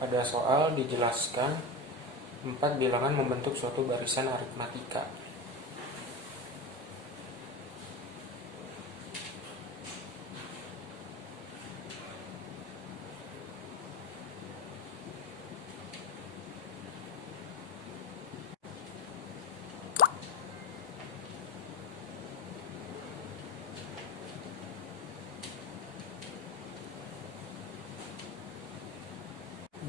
Pada soal dijelaskan 4 bilangan membentuk suatu barisan aritmatika.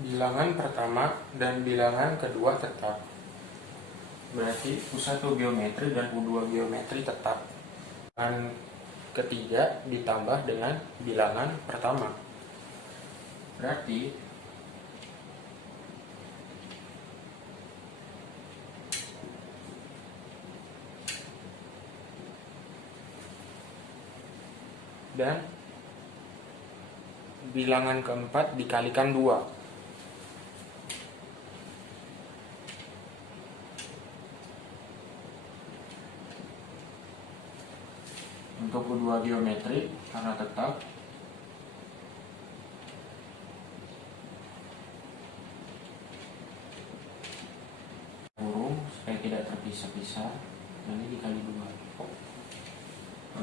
Bilangan pertama dan bilangan kedua tetap. Berarti U1 geometri dan U2 geometri tetap. Bilangan ketiga ditambah dengan bilangan pertama. Berarti dan bilangan keempat dikalikan 2. Untuk U2 geometri karena tetap kurung supaya tidak terpisah-pisah, ini dikali 2.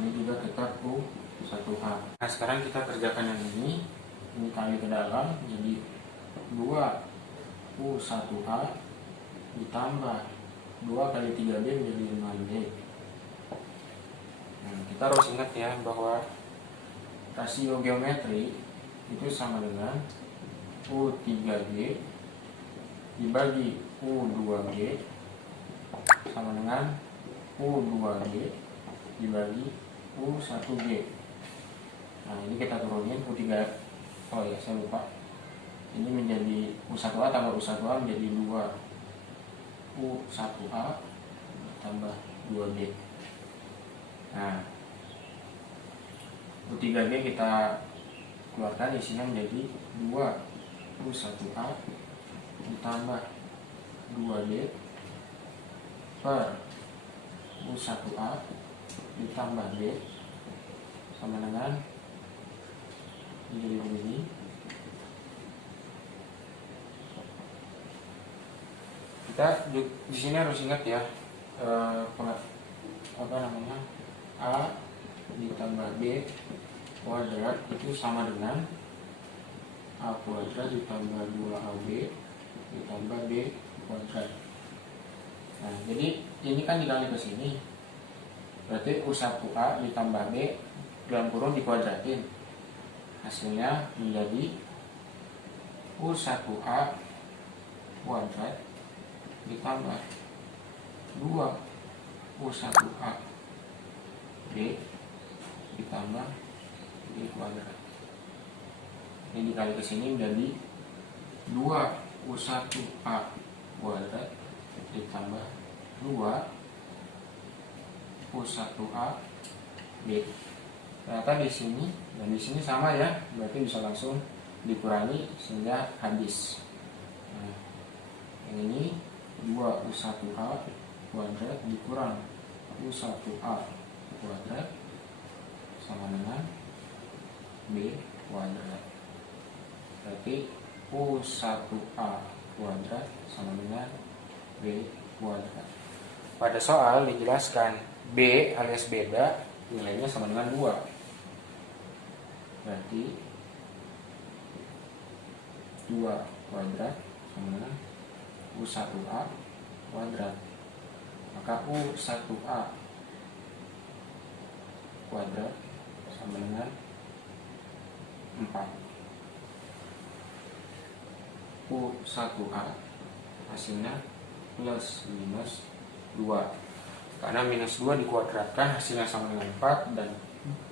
Ini juga tetap U1A. Nah, sekarang kita kerjakan yang ini kali ke dalam jadi 2 U1A ditambah 2 kali 3B menjadi 5B. Nah, kita harus ingat ya bahwa rasio geometri itu sama dengan U3G dibagi U2G sama dengan U2G dibagi U1G. Nah, ini kita turunin U3. Oh ya, saya lupa. Ini menjadi U1A tambah U1A menjadi 2 U1A tambah 2G. Nah, U3G kita keluarkan, isinya menjadi 2 U1A ditambah 2D per U1A ditambah D sama dengan menjadi begini. Kita di sini harus ingat ya, A ditambah B kuadrat itu sama dengan A kuadrat ditambah 2AB ditambah B kuadrat. Nah, jadi ini kan dikali ke sini, berarti U1A ditambah B dalam kurung dikuadratin, hasilnya menjadi U1A kuadrat ditambah 2 U1A B ditambah B kuadrat. Ini dikali ke sini menjadi 2 U1A kuadrat ditambah 2 U1A B. Ternyata di sini dan di sini sama ya, berarti bisa langsung dikurangi sehingga habis. Nah, yang ini 2 U1A kuadrat dikurang U1A kuadrat sama dengan B kuadrat. Berarti U1A kuadrat sama dengan B kuadrat. Pada soal dijelaskan B alias beda nilainya sama dengan 2. Berarti 2 kuadrat sama dengan U1A kuadrat. Maka U1A kuadrat sama dengan 4. U1A hasilnya plus minus 2. Karena minus 2 dikuadratkan hasilnya sama dengan 4 dan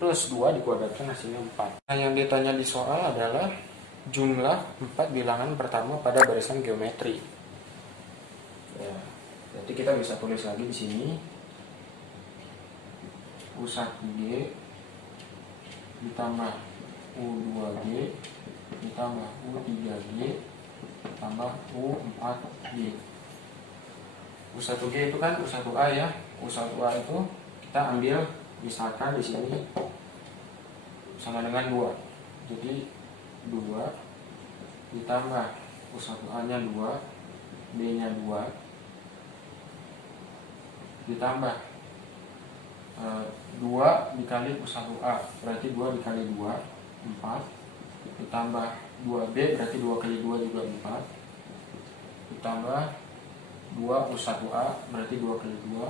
plus 2 dikuadratkan hasilnya 4. Nah, yang ditanya di soal adalah jumlah 4 bilangan pertama pada barisan geometri. Ya, jadi kita bisa tulis lagi di sini U1G ditambah U2G ditambah U3G ditambah U4G. U1G itu kan U1A ya. U1A itu kita ambil misalkan di sini sama dengan 2. Jadi 2 ditambah U1A nya 2, B nya 2, ditambah 2 dikali U1A berarti 2 dikali 2, 4, ditambah 2B berarti 2 kali 2 juga 4, ditambah 2 U1A berarti 2 kali 2,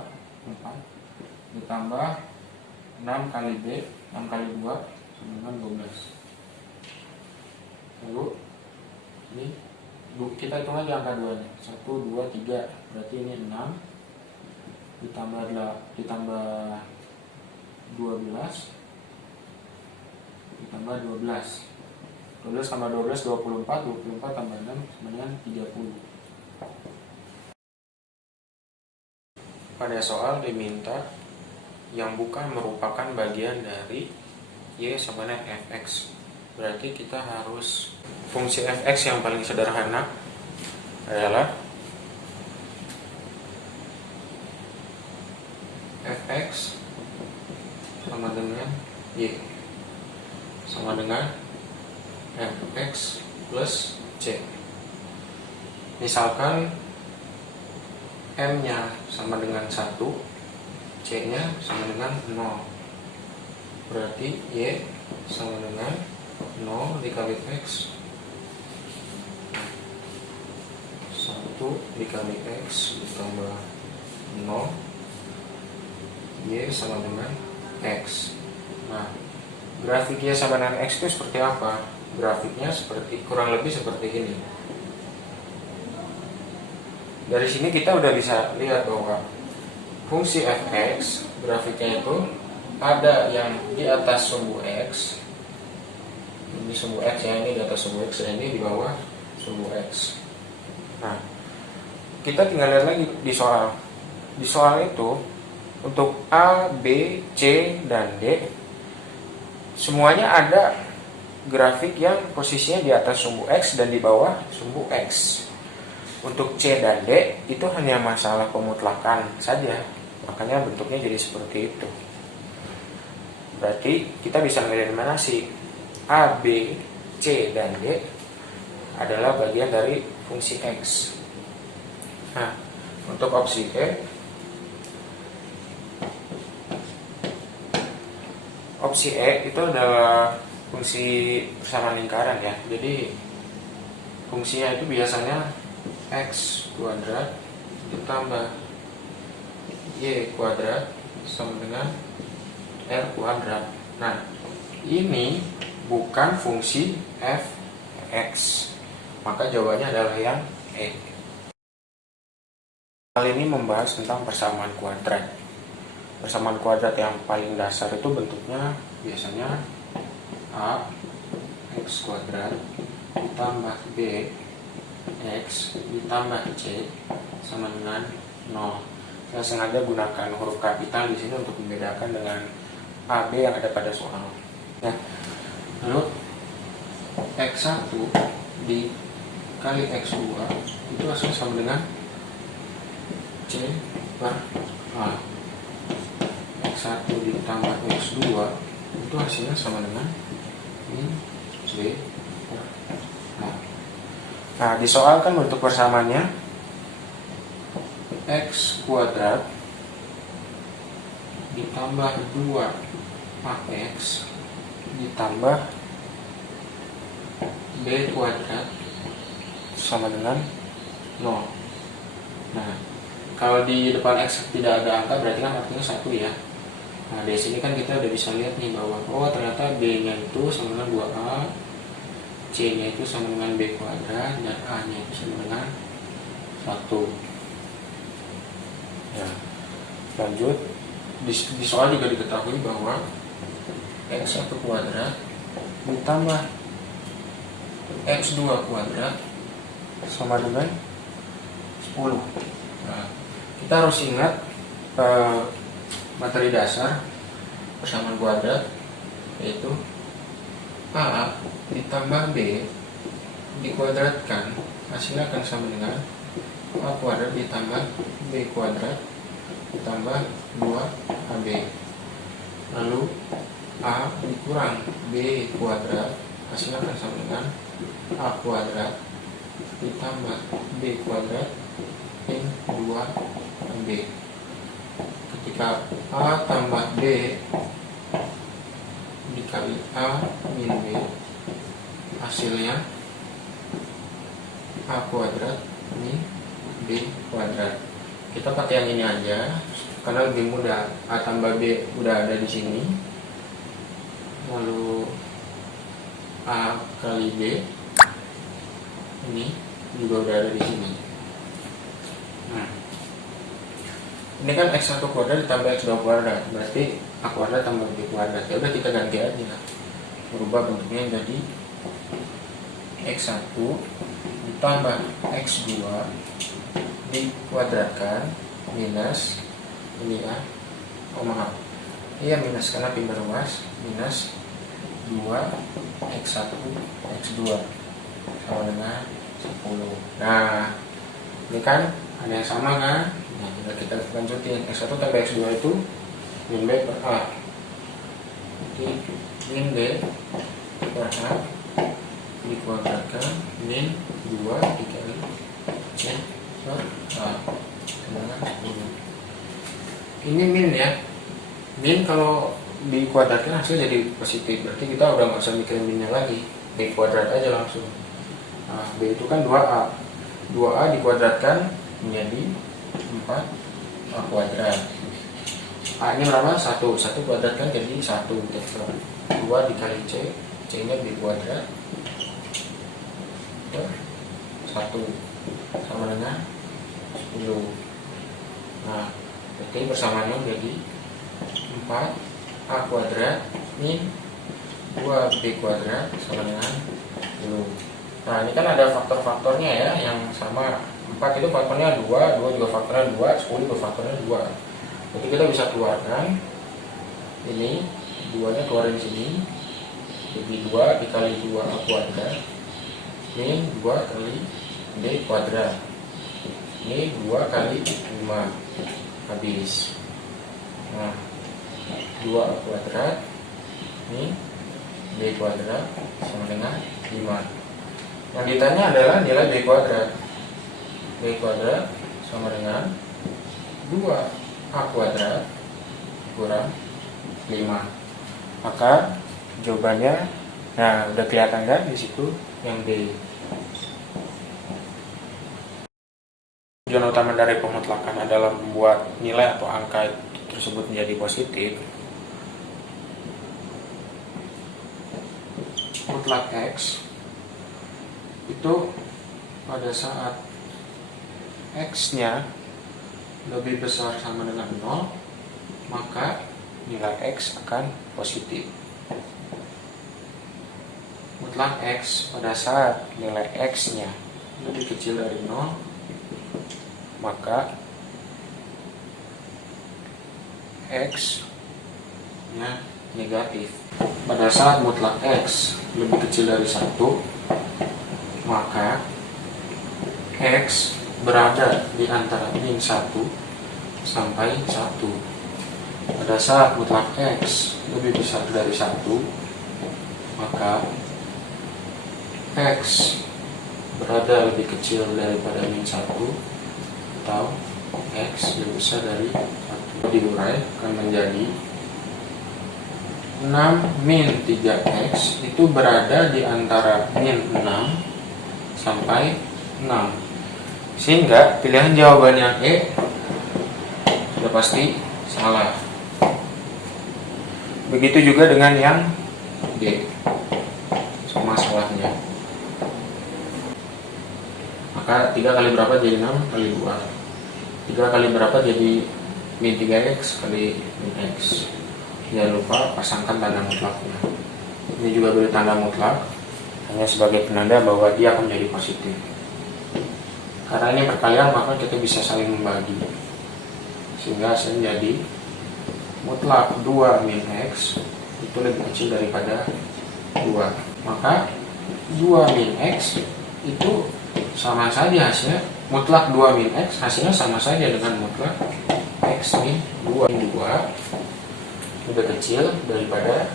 4, ditambah 6 kali B, 6 kali 2 sama dengan 12. Lalu ini kita hitung aja angka 2 nya, 1, 2, 3 berarti ini 6 ditambah 12 ditambah 12 tambah 12 24 tambah 6 sama dengan 30. Pada soal diminta yang bukan merupakan bagian dari Y sama dengan fx. Berarti kita harus fungsi fx yang paling sederhana adalah fx sama dengan Y sama dengan fx plus c. Misalkan m nya sama dengan 1, c nya sama dengan 0, berarti y sama dengan 0 dikali x 1 dikali x ditambah 0, y sama dengan x. Nah, grafik y sama dengan x itu seperti apa? Grafiknya kurang lebih seperti ini. Dari sini kita udah bisa lihat bahwa fungsi fx grafiknya itu ada yang di atas sumbu x, ini sumbu x ya, ini di atas sumbu x, dan ini di bawah sumbu x. Nah, kita tinggal lihat lagi di soal. Di soal itu untuk A, B, C, dan D semuanya ada grafik yang posisinya di atas sumbu x dan di bawah sumbu x. Untuk C dan D itu hanya masalah pemutlakan saja, makanya bentuknya jadi seperti itu. Berarti kita bisa melihat mana sih A, B, C, dan D adalah bagian dari fungsi x. Nah, untuk opsi E, opsi E itu adalah fungsi persamaan lingkaran ya. Jadi fungsinya itu biasanya x kuadrat ditambah y kuadrat sama dengan r kuadrat. Nah, ini bukan fungsi fx, maka jawabannya adalah yang E. Kali ini membahas tentang persamaan kuadrat. Persamaan kuadrat yang paling dasar itu bentuknya biasanya a x kuadrat ditambah b x ditambah c sama dengan 0. Saya sengaja gunakan huruf kapital di sini untuk membedakan dengan AB yang ada pada soal. Ya. Lalu x1 dikali x2 itu hasilnya sama dengan c per a. X1 ditambah x2 itu hasilnya sama dengan ini c per a. Nah, di soal kan bentuk persamaannya x kuadrat ditambah 2ax ditambah b kuadrat sama dengan 0. Nah, kalau di depan x tidak ada angka berarti kan artinya 1 ya. Nah, dari sini kan kita udah bisa lihat nih bahwa oh ternyata b nya itu sama dengan 2a, c nya itu sama dengan b kuadrat, dan a nya itu sama dengan 1. Ya, lanjut di soal juga diketahui bahwa x1 kuadrat ditambah x2 kuadrat sama dengan 10. Nah, kita harus ingat materi dasar persamaan kuadrat, yaitu a ditambah b dikuadratkan hasilnya akan sama dengan a kuadrat ditambah b kuadrat ditambah 2ab. Lalu a dikurang b kuadrat hasilnya akan sama dengan a kuadrat ditambah B kuadrat min 2B. Ketika A tambah B dikali A min B, hasilnya A kuadrat min B kuadrat. Kita pakai yang ini aja karena lebih mudah. A tambah B udah ada di sini, lalu A kali B ini juga udah ada di sini. Nah, ini kan x1 kuadrat ditambah x2 kuadrat, berarti A kuadrat tambah B kuadrat. Ya udah kita ganti aja, merubah bentuknya jadi x1 ditambah x2 dikuadratkan minus ini ya, maaf, iya minus karena pindah ruas, minus 2x1 x2 sama dengan 10. Nah, ini kan ada yang sama kan? Nah, kita lanjutin. X1 tambah x2 itu min B per A. Jadi min B per A dikuadratkan min 2 dikali C per A dengan 10. Ini min ya. Min kalau dikuadratkan hasil jadi positif, berarti kita udah nggak usah mikirin minnya lagi, B kuadrat aja langsung. Nah, B itu kan 2A 2A dikuadratkan menjadi 4A kuadrat. A ini berapa? 1 kuadratkan jadi 1 2 dikali C, C nya B kuadrat 1 sama dengan 10. Nah, berarti persamaannya jadi 4A kuadrat min 2B kuadrat sama dengan 10. Nah, ini kan ada faktor-faktornya ya, yang sama. 4 itu faktornya 2 juga faktornya 2, 10 juga faktornya 2. Jadi kita bisa keluarkan ini, 2 nya keluarin sini, jadi 2 dikali 2A kuadrat min 2 kali B kuadrat. Ini 2 kali 5 habis. Nah, 2A kuadrat ini B kuadrat sama dengan 5. Yang ditanya adalah nilai B kuadrat. B kuadrat sama dengan 2A kuadrat kurang 5. Maka jawabannya, nah udah kelihatan kan di situ yang B. Tujuan utama dari pemutlakan adalah membuat nilai atau angka tersebut menjadi positif. Mutlak X itu pada saat X-nya lebih besar sama dengan 0, maka nilai X akan positif. Mutlak X pada saat nilai X-nya lebih kecil dari 0, maka X-nya negatif. Pada saat mutlak X lebih kecil dari 1, maka X berada di antara min 1 sampai 1. Pada saat mutlak X lebih besar dari 1, maka X berada lebih kecil daripada min 1 atau X lebih besar dari 1. Diurai akan menjadi 6 min 3X itu berada di antara min 6 sampai 6, sehingga pilihan jawaban yang E sudah pasti salah. Begitu juga dengan yang D, sama salahnya. Maka 3 kali berapa jadi 6 kali 2, 3 kali berapa jadi min 3X kali min X. Jangan lupa pasangkan tanda mutlaknya. Ini juga beri tanda mutlak hanya sebagai penanda bahwa dia akan menjadi positif. Karena ini perkalian, maka kita bisa saling membagi, sehingga hasilnya jadi mutlak 2 min X itu lebih kecil daripada 2. Maka 2 min X itu sama saja hasilnya, mutlak 2 min X hasilnya sama saja dengan mutlak X min 2 lebih kecil daripada